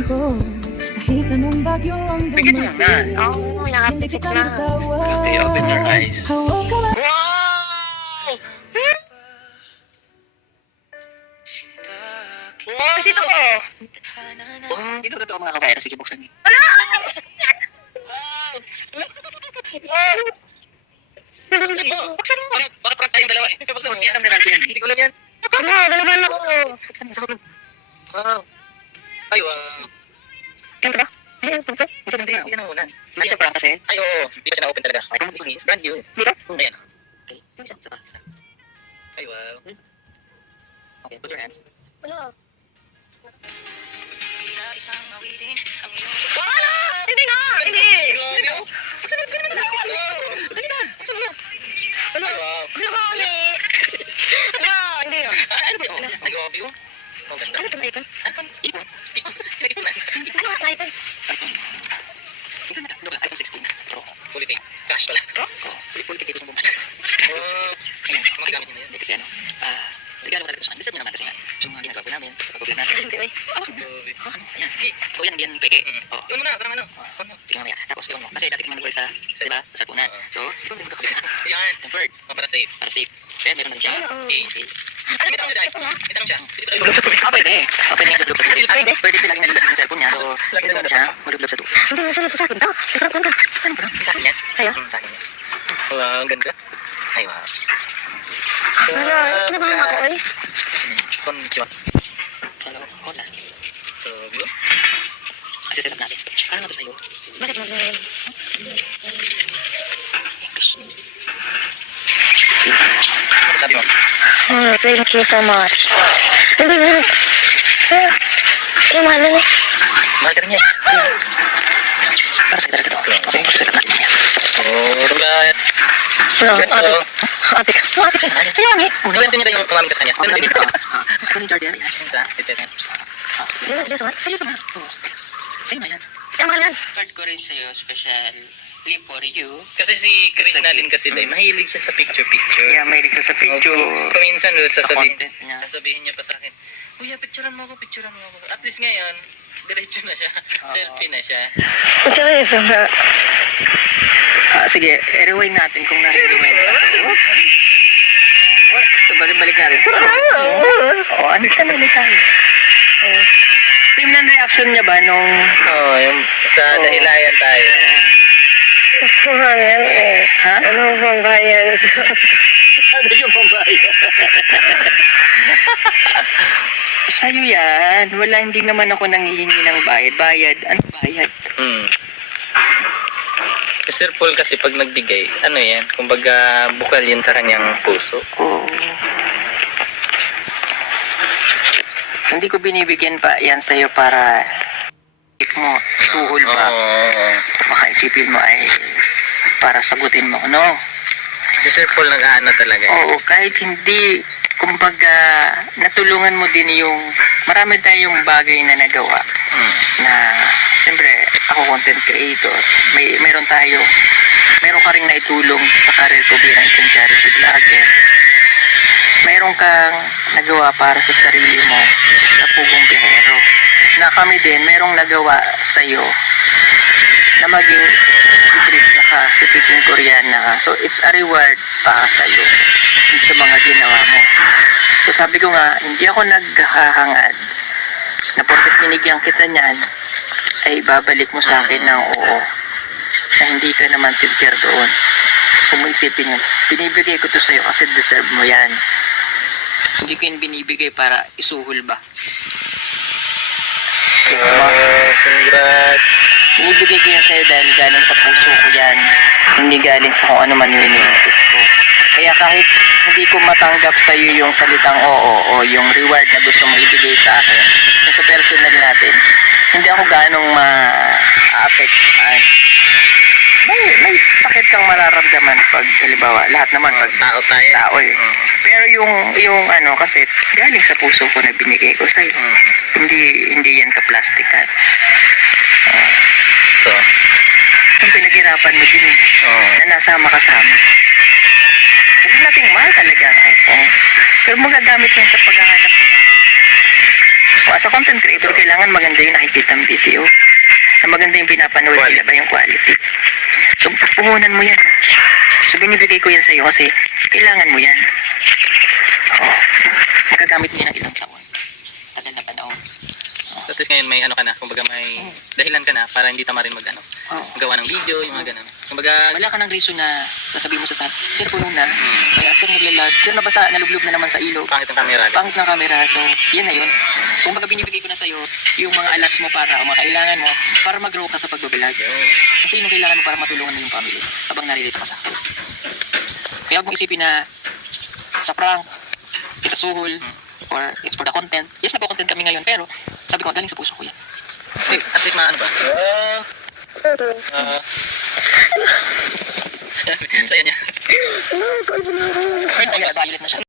diba? Kahit anong bagyo ang Bigyan mo na. Oo, nakapikit na. Okay, open your eyes. Hawak ka lang. Wow! Wow, dito ko. Oh, dito na ito mga kabayan. Sige, buksan niyo. Wow! Buksan mo. Buksan mo. Baka parang tayong dalawa. Buksan mo. Tiyatang na natin. Hindi ko alam yan. Ano, dalaman ako. Buksan mo. Buksan mo. Wow. Ay, wow. Ganito ba? Ay, ano ba? Hindi na muna. Hindi siya parang kasi. Ay, oo. Hindi pa siya na-open talaga. Ay, kung it's brand new. Dito? Ayan. Okay. Isa. Ay, wow. Okay, put your hands. Wala. Wala! Hindi na! Hindi! Buksan mo. Dali na. Buksan mo. Ano? Ay, wow. Ano ka ulit? Ano? Hindi na. Ano ba yun? Ay, grabe yun. Oh, ganda. Ano ito na ito? Ano pa? Ipon. Ipon na. Ano na ito? Ito na. Ano ba? iPhone 16 Pro. Fully paid. Cash pala. Pro? Oo. Fully paid ito sa bumba. Ayan. Mga gamit niyo na yun. Kasi ano, regalo talaga sa deserve niyo naman kasi nga. Yung mga ginagawa po namin, sa pag-google natin. Hindi ba? Ayan. So yan, hindi yan peke. Oo. Ano na, parang ano? Sige mamaya. Tapos yun mo. Kasi dati kami nag-work sa, diba? Sa Sarkunan. So, di ba magkakabit na? Yan. Tempered. Para safe. Para safe. Kaya meron na rin siya. Case. May tanong siya, Dai. May tanong siya. Maglog sa tubig. Pwede. Pwede yung maglog sa tubig. Pwede. Pwede siya lagi nalulog yung cellphone niya. So, pwede naman siya maglog sa tubig. Hindi na sa akin. Ito. Ikaw lang ka. Sa akin yan. Sa'yo? Sa akin yan. Wow, ang ganda. Ay, wow. Wala. Kinabahan ako eh. Konnichiwa. Hello. Hola. So, view. Kasi set up natin. Parang nga to sa'yo. Bakit mo ganyan? English. Masasabi mo? Thank you so much. Hindi na. Sir, yung mahal na niya. Mahal ka rin yan. Para sa'yo talaga to. Okay, set up natin. Oh, congrats. Wala, Congrats, ate. oh. Ate ka. Ate ka. Sige, Mami. Kwento niyo ba yung kumamit ka sa kanya? Ganun din ito. Ito ni Jordan. Sa, sige. Seryoso man? Seryoso man? Sa'yo na yan. Ang mahal yan. Card ko rin sa'yo. Special gift for you. Kasi si Chris Nalin kasi Dai, mahilig siya sa picture-picture. Kaya may dito sa picture. Paminsan Sa content niya. sasabihin niya pa sa akin, Kuya, picturean mo ako. At least ngayon, diretso na siya. Selfie na siya. Seryoso nga. Sige, i-rewind natin kung na-rewind ka. So, balik natin. Ano siya nali tayo? Same lang reaction niya ba nung... Oo, yung sa dahilayan tayo. Ano yan eh? Ha? Ano bang bayan? Ano yung pambayan? Sa'yo yan. Wala, hindi naman ako nangihingi ng bayad. Ano bayad? Sir Paul kasi pag nagbigay, ano yan, kumbaga bukal yan sa kanyang puso. Oo. Hindi ko binibigyan pa yan sa'yo para mo, suhol ba? Oo. Baka isipin mo ay para sagutin mo, no? Si Sir Paul nag-aano talaga. Oo, kahit hindi, kumbaga, natulungan mo din yung, marami tayong bagay na nagawa na, siyempre, ako content creator, meron ka rin naitulong sa career ko bilang isang charity vlogger. Meron kang nagawa para sa sarili mo sa Pugong Biyahero. Na kami din, merong nagawa sa'yo na maging si Chris na ka, si Piting Koreana ka. So, it's a reward para sa'yo sa mga ginawa mo. So, sabi ko nga, hindi ako naghahangad na porket binigyan kita niyan, ay babalik mo sa akin ng oo. Na hindi ka naman sincere doon. Kung isipin mo, binibigay ko to sa'yo kasi deserve mo yan. Hindi ko yun binibigay para isuhol ba. Congrats. Binibigay ko yan sa'yo dahil galing sa puso ko yan. Hindi galing sa kung ano man yung iniisip ko. Kaya kahit hindi ko matanggap sa'yo yung salitang oo o yung reward na gusto mo ibigay sa akin, sa personal natin, hindi ako ganong ma-apektuhan. May sakit kang mararamdaman pag, halimbawa, lahat naman pag Tao tayo. tao eh. Pero yung ano, kasi galing sa puso ko na binigay ko sa'yo. Hindi yan ka-plastikan. So, Yung pinaghirapan mo din na nasama kasama. Sabi natin, mahal talaga ang iPhone. Pero magagamit mo yan sa paghahanap mo. O as a content creator, kailangan maganda yung nakikita ng video. Na maganda yung pinapanood nila ba yung quality. So, puhunan mo yan. So, binibigay ko yan sa'yo kasi kailangan mo yan. Oo. Magagamit mo yan ng ilang taon. Tagal na panahon. At least ngayon may ano ka na, kumbaga may dahilan ka na para hindi tama rin mag-ano. Oo. Gawa ng video, yung mga ganun. Kumbaga, Wala ka ng reason na sasabihin mo sa sir, puno na. Kaya, sir, naglalag. Sir, nabasa, nalublob na naman sa ilog. pangit ang camera. Pangit ng camera. So, yan na yun. So, kumbaga binibigay ko na sa'yo yung mga alas mo para, o mga kailangan mo para mag-grow ka sa pagbabalag. Kasi yung kailangan mo para matulungan mo yung family habang naririto ka sa akin. Kaya huwag mong isipin na sa prank, it's a suhol, or it's for the content. Yes, nagpo-content kami ngayon, pero sabi ko, galing sa puso ko yan. Kasi at least maano ba? Saya niya. First time, violet na siya.